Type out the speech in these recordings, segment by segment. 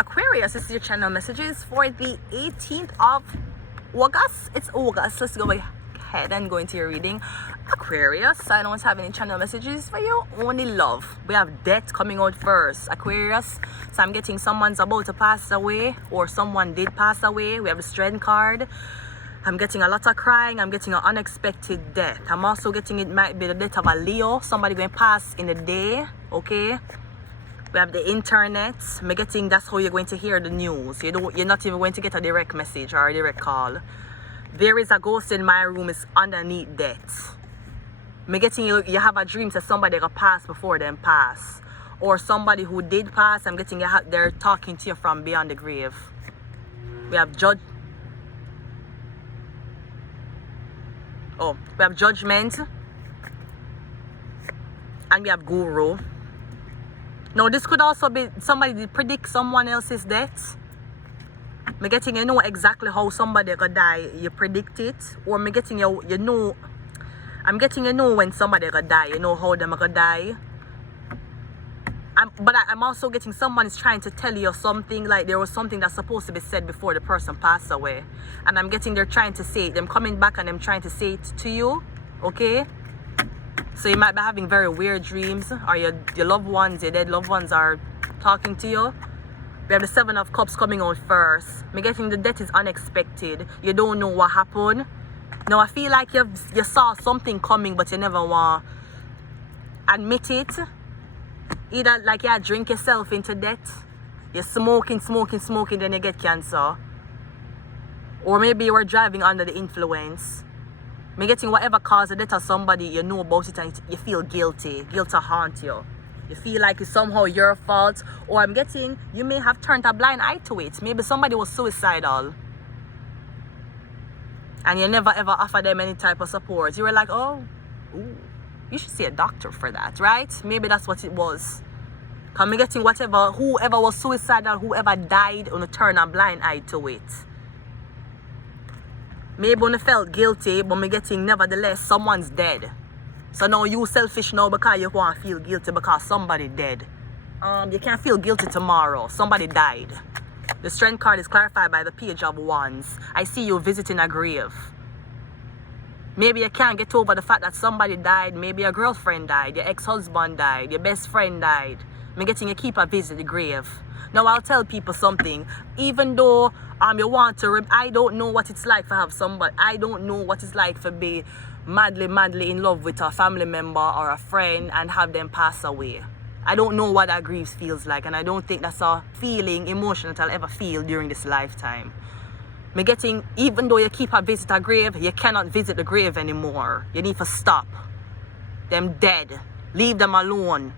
Aquarius, this is your channel messages for the 18th of August. It's August. Let's go ahead and go into your reading. Aquarius, I don't have any channel messages for you, only love. We have death coming out first, Aquarius. So I'm getting someone's about to pass away, or someone did pass away. We have the strength card. I'm getting a lot of crying. I'm getting an unexpected death. I'm also getting it might be the death of a Leo, somebody going to pass in the day. Okay, we have the internet. I'm getting that's how you're going to hear the news. You're not even going to get a direct message or a direct call. There is a ghost in my room, is underneath death. I'm getting you have a dream that somebody gonna pass before them pass, or somebody who did pass. I'm getting they're talking to you from beyond the grave. We have we have judgment, and we have guru. Now this could also be somebody did predict someone else's death. Me getting you know exactly how somebody gonna die. You predict it, or me getting you know. I'm getting you know when somebody gonna die. You know how them gonna die. But I'm also getting someone is trying to tell you something, like there was something that's supposed to be said before the person passed away, and I'm getting they're trying to say it. Them coming back and them trying to say it to you. Okay, so you might be having very weird dreams, or your loved ones, your dead loved ones are talking to you. We have the 7 of Cups coming out first. Me getting the death is unexpected. You don't know what happened. Now I feel like you saw something coming, but you never want to admit it. Either like you drink yourself into death, you're smoking, then you get cancer. Or maybe you were driving under the influence. Me getting whatever caused the death of somebody, you know about it and you feel guilty. Guilt to haunt you. You feel like it's somehow your fault. Or I'm getting you may have turned a blind eye to it. Maybe somebody was suicidal, and you never ever offer them any type of support. You were like, oh, ooh, you should see a doctor for that, right? Maybe that's what it was. Cause me getting whoever was suicidal, whoever died, on turn a blind eye to it. Maybe when you felt guilty, but me getting nevertheless someone's dead. So now you selfish now because you want to feel guilty because somebody dead. You can't feel guilty tomorrow. Somebody died. The strength card is clarified by the Page of Wands. I see you visiting a grave. Maybe you can't get over the fact that somebody died. Maybe your girlfriend died, your ex-husband died, your best friend died. I'm getting you keep a visit the grave. Now I'll tell people something. Even though you want to, I don't know what it's like to have somebody. I don't know what it's like to be madly in love with a family member or a friend and have them pass away. I don't know what that grief feels like, and I don't think that's a feeling, emotion that I'll ever feel during this lifetime. Me getting, even though you keep a visit a grave, you cannot visit the grave anymore. You need to stop. Them dead. Leave them alone.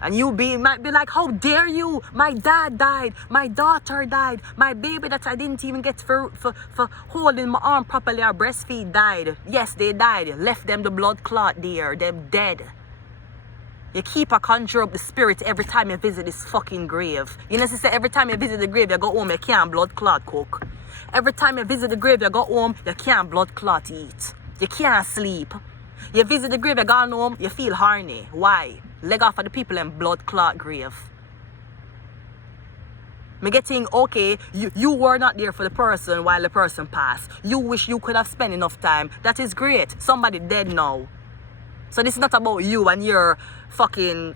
And might be like, how dare you? My dad died. My daughter died. My baby that I didn't even get for holding my arm properly or breastfeed died. Yes, they died. Left them the blood clot there. They're dead. You keep a conjure up the spirit every time you visit this fucking grave. You know, say every time you visit the grave, you go home, you can't blood clot cook. Every time you visit the grave, you go home, you can't blood clot eat. You can't sleep. You visit the grave, you go home, you feel horny. Why? Leg off of the people in blood clot grave. Me getting, okay, you were not there for the person while the person passed. You wish you could have spent enough time. That is great. Somebody dead now. So this is not about you and your fucking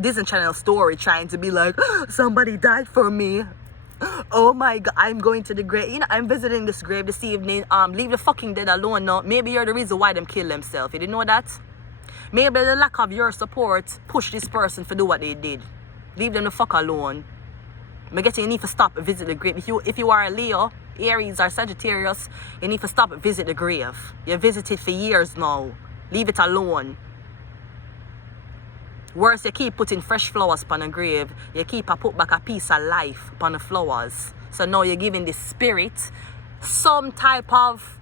Disney Channel story trying to be like, somebody died for me. Oh my God, I'm going to the grave. You know, I'm visiting this grave this evening. Leave the fucking dead alone now. Maybe you're the reason why them kill themselves. You didn't know that? Maybe the lack of your support pushed this person to do what they did. Leave them the fuck alone. I'm getting you need to stop and visit the grave. If you are a Leo, Aries or Sagittarius, you need to stop and visit the grave. You visited for years now. Leave it alone. Worse, you keep putting fresh flowers upon a grave. You keep put back a piece of life upon the flowers. So now you're giving the spirit some type of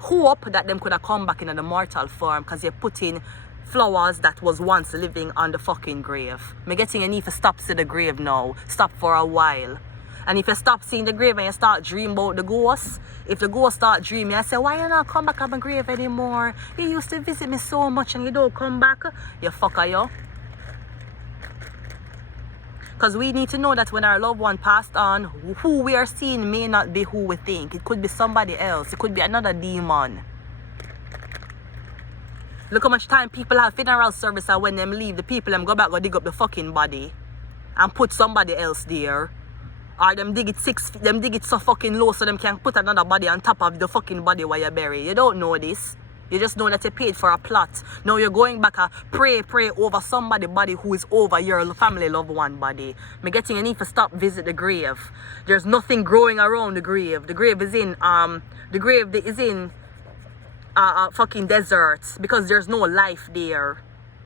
hope that them could have come back in the mortal form, because you're putting flowers that was once living on the fucking grave. Me getting you need to stop see the grave now. Stop for a while. And if you stop seeing the grave and you start dreaming about the ghosts, if the ghost start dreaming, I say, why you not come back on my grave anymore? You used to visit me so much and you don't come back. You fucker, yo. Because we need to know that when our loved one passed on, who we are seeing may not be who we think. It could be somebody else. It could be another demon. Look how much time people have funeral service, and when them leave, the people them go back go dig up the fucking body and put somebody else there. Or them dig it so fucking low so them can put another body on top of the fucking body where you bury. You don't know this. You just know that you paid for a plot. Now you're going back and pray over somebody's body who is over your family loved one body. Me getting you need to stop visit the grave. There's nothing growing around the grave. The grave is in fucking desert because there's no life there.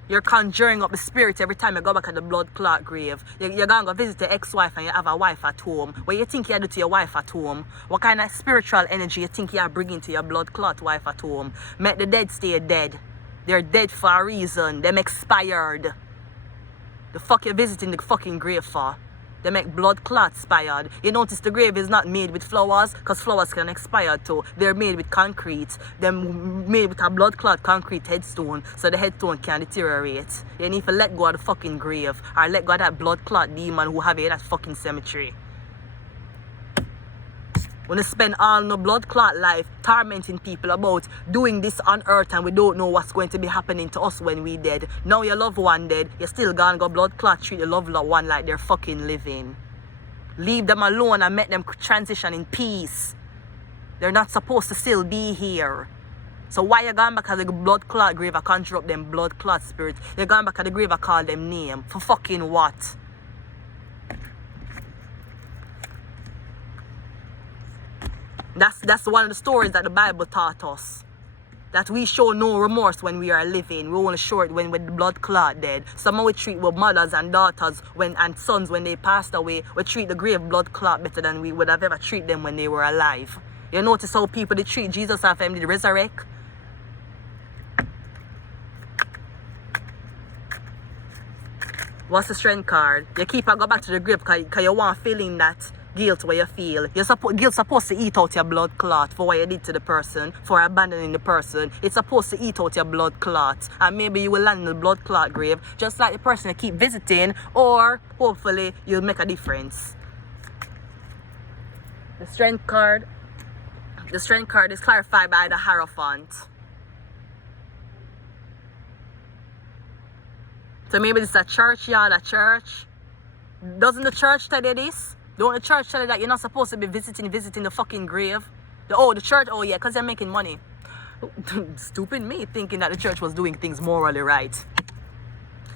You're conjuring up the spirit every time you go back at the blood clot grave. You're going to go visit your ex-wife and you have a wife at home. What you think you do to your wife at home? What kind of spiritual energy you think you are bringing to your blood clot wife at home? Make the dead stay dead. They're dead for a reason. Them expired. The fuck you visiting the fucking grave for? They make blood clots expired. You notice the grave is not made with flowers because flowers can expire too. They're made with concrete. They're made with a blood clot concrete headstone so the headstone can deteriorate. You need to let go of the fucking grave or let go of that blood clot demon who have you in that fucking cemetery. When you spend all no blood clot life tormenting people about doing this on earth and we don't know what's going to be happening to us when we dead. Now your loved one dead, you still gonna go blood clot treat your loved one like they're fucking living. Leave them alone and make them transition in peace. They're not supposed to still be here. So why you going back at the blood clot grave and conjure up them blood clot spirits? You're going back at the grave and call them name. For fucking what? That's one of the stories that the Bible taught us. That we show no remorse when we are living. We only show it when the blood clot dead. Somehow we treat with mothers and daughters and sons when they passed away. We treat the grave blood clot better than we would have ever treated them when they were alive. You notice how people they treat Jesus after him did resurrect? What's the strength card? You keep on go back to the grave because you want feeling that guilt where you feel. Guilt supposed to eat out your blood clot for what you did to the person, for abandoning the person. It's supposed to eat out your blood clot. And maybe you will land in the blood clot grave just like the person you keep visiting, or hopefully you'll make a difference. The strength card is clarified by the Hierophant. So maybe this is a churchyard, a church. Doesn't the church tell you this? Don't the church tell you that you're not supposed to be visiting the fucking grave? The church, oh yeah, because they're making money. Stupid me thinking that the church was doing things morally right.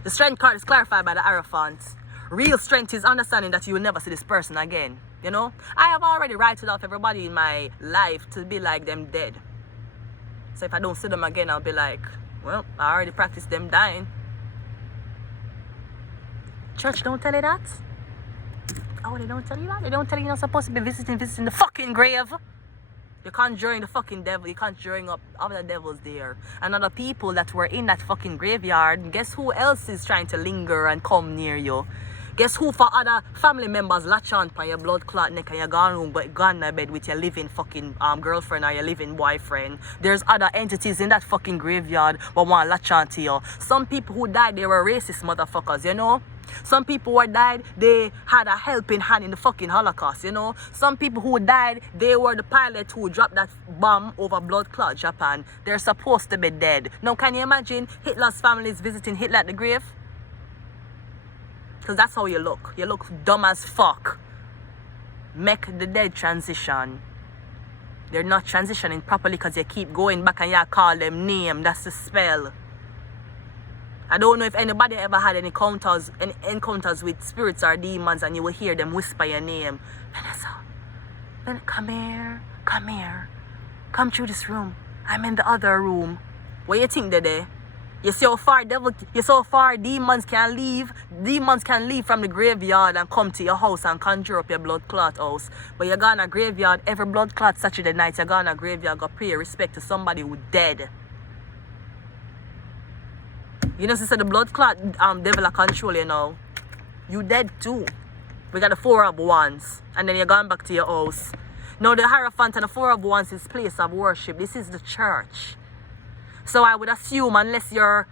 The strength card is clarified by the Hierophant. Real strength is understanding that you will never see this person again. You know? I have already righted off everybody in my life to be like them dead. So if I don't see them again, I'll be like, well, I already practiced them dying. Church don't tell you that? Oh, they don't tell you that? They don't tell you you're not supposed to be visiting the fucking grave. You're conjuring the fucking devil. You're conjuring up other devils there. And other people that were in that fucking graveyard. Guess who else is trying to linger and come near you? Guess who for other family members latch on by your blood clot neck and you're gone home, but gone to bed with your living fucking girlfriend or your living boyfriend. There's other entities in that fucking graveyard but want to latch on to you. Some people who died, they were racist motherfuckers, you know? Some people who died, they had a helping hand in the fucking Holocaust, you know? Some people who died, they were the pilot who dropped that bomb over blood clot Japan. They're supposed to be dead. Now, can you imagine Hitler's family is visiting Hitler at the grave? Because that's how you look. You look dumb as fuck. Make the dead transition. They're not transitioning properly because you keep going back and you call them name. That's the spell. I don't know if anybody ever had any encounters with spirits or demons and you will hear them whisper your name. Vanessa, come here, come here. Come through this room. I'm in the other room. What you think today? You see how far demons can leave? Demons can leave from the graveyard and come to your house and conjure up your blood clot house. But you're going to graveyard, every blood clot Saturday night, you're going to graveyard, go pay respect to somebody who dead. You know, since the blood clot devil are control you now. You dead too. We got the 4 of Wands. And then you're going back to your house. Now the Hierophant and the 4 of Wands is place of worship. This is the church. So I would assume unless your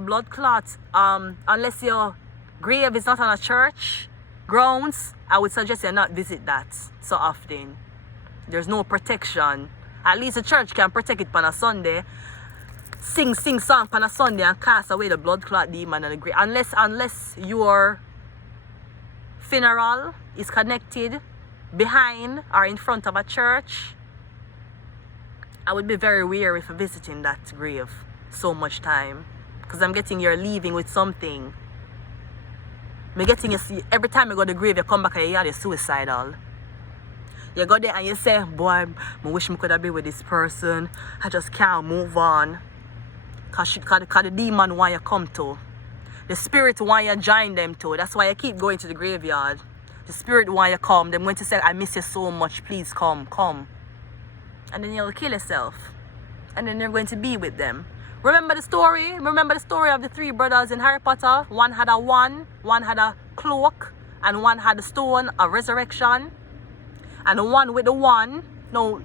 blood clot, unless your grave is not on a church grounds, I would suggest you not visit that so often. There's no protection. At least the church can protect it on a Sunday. Sing song on a Sunday and cast away the blood clot demon and the grave. Unless your funeral is connected behind or in front of a church, I would be very wary for visiting that grave so much time. Because I'm getting you're leaving with something. Me getting you see every time you go to the grave, you come back and you're suicidal. You go there and you say, boy, I wish I could have been with this person. I just can't move on. Cause the demon want you come to. The spirit want you join them too. That's why I keep going to the graveyard. The spirit want you come. They're going to say, I miss you so much. Please come. And then you'll kill yourself. And then you're going to be with them. Remember the story? Remember the story of the three brothers in Harry Potter? One had a wand, one had a cloak, and one had a stone of resurrection. And the one with the wand, before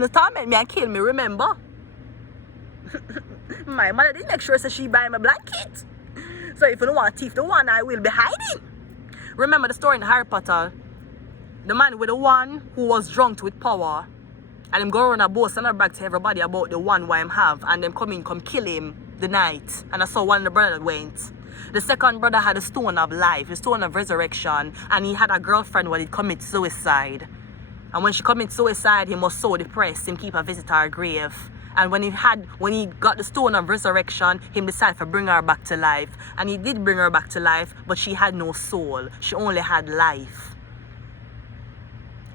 the torment me and kill me, remember? My mother did make sure that she buy my blanket. So if you don't want to thief the one, I will be hiding. Remember the story in Harry Potter? The man with the one who was drunk with power. And him go around a boast and I brag to everybody about the one why him have. And them come kill him the night. And I saw one of the brothers went. The second brother had a stone of life, a stone of resurrection. And he had a girlfriend when he commit suicide. And when she commit suicide, he was so depressed. Him keep a visit to her grave. And when he got the stone of resurrection, him decided to bring her back to life. And he did bring her back to life, but she had no soul. She only had life.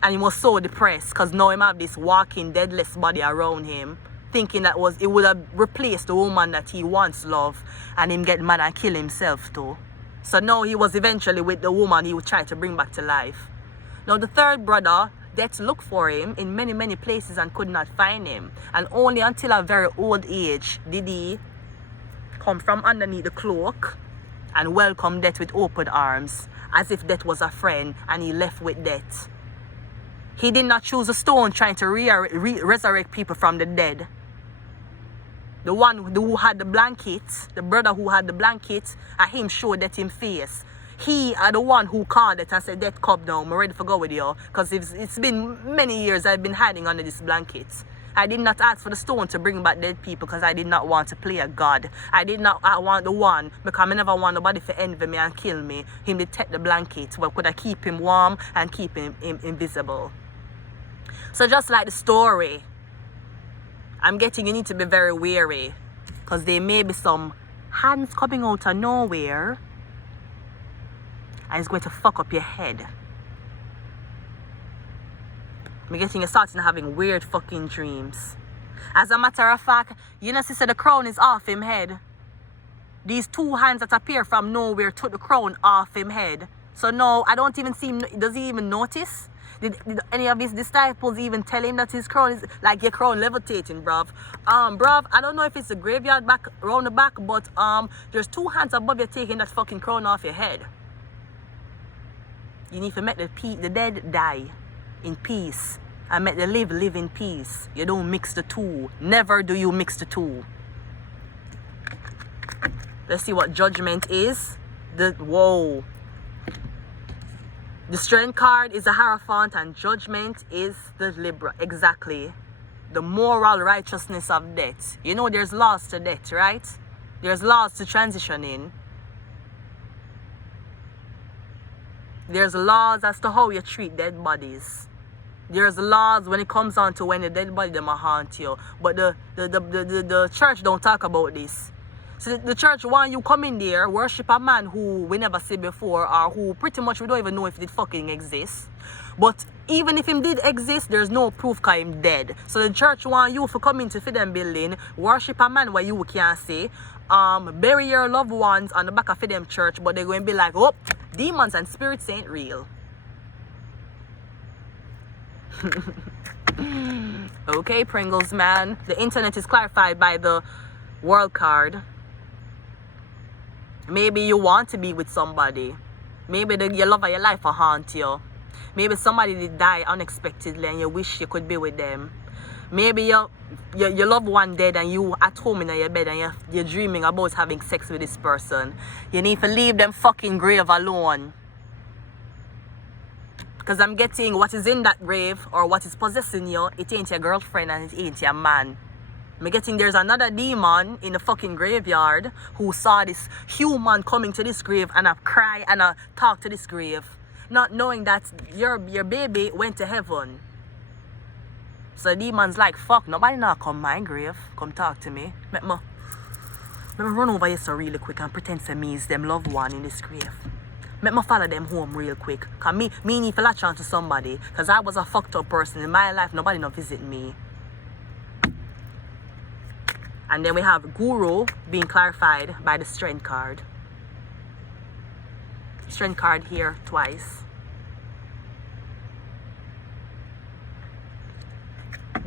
And he was so depressed because now he have this walking deadless body around him, thinking that it would have replaced the woman that he once loved, and him get mad and kill himself too. So now he was eventually with the woman he would try to bring back to life. Now the third brother, death looked for him in many places and could not find him. And only until a very old age did he come from underneath the cloak and welcome death with open arms, as if death was a friend, and he left with death. He did not choose a stone trying to resurrect people from the dead. The one who had the blanket, the brother who had the blanket, and him showed that him face. He are the one who called it and said, "Death come down, I'm ready to go with you." Because it's been many years I've been hiding under this blanket. I did not ask for the stone to bring back dead people because I did not want to play a god. I did not want the one because I never want nobody to envy me and kill me. Him to take the blanket, but could I keep him warm and keep him invisible. So just like the story, I'm getting you need to be very wary because there may be some hands coming out of nowhere and it's going to fuck up your head. I'm getting you starting having weird fucking dreams. As a matter of fact, you know, sister, the crown is off him head. These two hands that appear from nowhere took the crown off him head. So no, I don't even see him. Does he even notice? Did any of his disciples even tell him that his crown is like your crown levitating, bruv? Bruv, I don't know if it's the graveyard back around the back, but there's two hands above you taking that fucking crown off your head. You need to make the dead die in peace and make the live in peace. You don't mix the two. Never do you mix the two. Let's see what judgment is. Whoa. The strength card is a Hierophant and judgment is the Libra. Exactly. The moral righteousness of death. You know there's laws to death, right? There's laws to transitioning. There's laws as to how you treat dead bodies. There's laws when it comes on to when the dead body them haunt you. But the church don't talk about this. So the church want you come in there, worship a man who we never see before, or who pretty much we don't even know if it fucking exists. But even if him did exist, there's no proof because him dead. So the church want you to come into them building, worship a man where you can't see, bury your loved ones on the back of them church, but they're going to be like, oh, demons and spirits ain't real. Okay, Pringles man. The internet is clarified by the world card. Maybe you want to be with somebody. Maybe your love of your life will haunt you. Maybe somebody did die unexpectedly and you wish you could be with them. Maybe your loved one dead and you at home in your bed and you're dreaming about having sex with this person. You need to leave them fucking grave alone. Because I'm getting what is in that grave or what is possessing you, it ain't your girlfriend and it ain't your man. I'm getting there's another demon in the fucking graveyard who saw this human coming to this grave and I cry and I talk to this grave. Not knowing that your baby went to heaven. So the demon's like, fuck, nobody now come my grave. Come talk to me. Let me run over here so really quick and pretend to me is them loved one in this grave. Let me follow them home real quick. Cause me need to latch on to somebody. Cause I was a fucked up person. In my life, nobody no visit me. And then we have Guru being clarified by the strength card. Strength card here twice.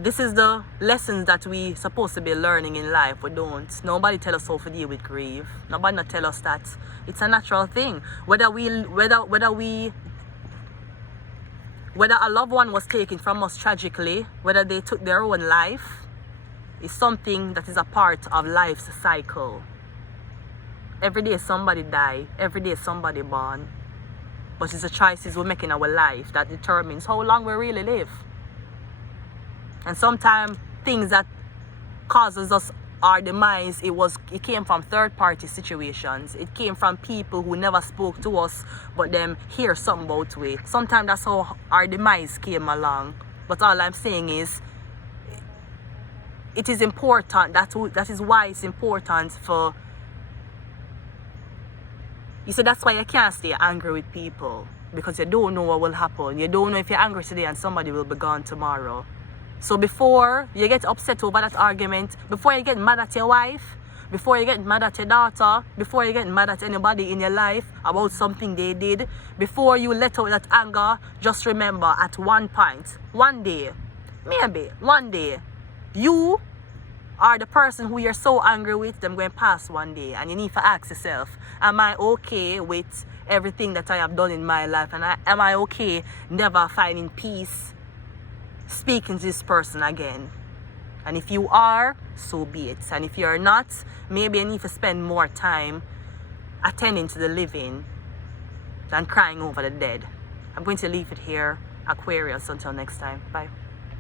This is the lessons that we supposed to be learning in life. We don't. Nobody tell us how to deal with grief. Nobody not tell us that it's a natural thing. Whether a loved one was taken from us tragically, whether they took their own life, is something that is a part of life's cycle. Every day somebody die, every day somebody born. But it's the choices we make in our life that determines how long we really live. And sometimes things that causes us our demise, it came from third-party situations. It came from people who never spoke to us, but them hear something about it. Sometimes that's how our demise came along. But all I'm saying is, it is important. That is why it's important for. You see, that's why you can't stay angry with people, because you don't know what will happen. You don't know if you're angry today and somebody will be gone tomorrow. So before you get upset over that argument, before you get mad at your wife, before you get mad at your daughter, before you get mad at anybody in your life about something they did, before you let out that anger, just remember at one point, one day, maybe one day, you are the person who you're so angry with, them going past one day. And you need to ask yourself, am I okay with everything that I have done in my life? And am I okay never finding peace speaking to this person again? And if you are, so be it. And if you're not, maybe you need to spend more time attending to the living than crying over the dead. I'm going to leave it here. Aquarius, until next time. Bye.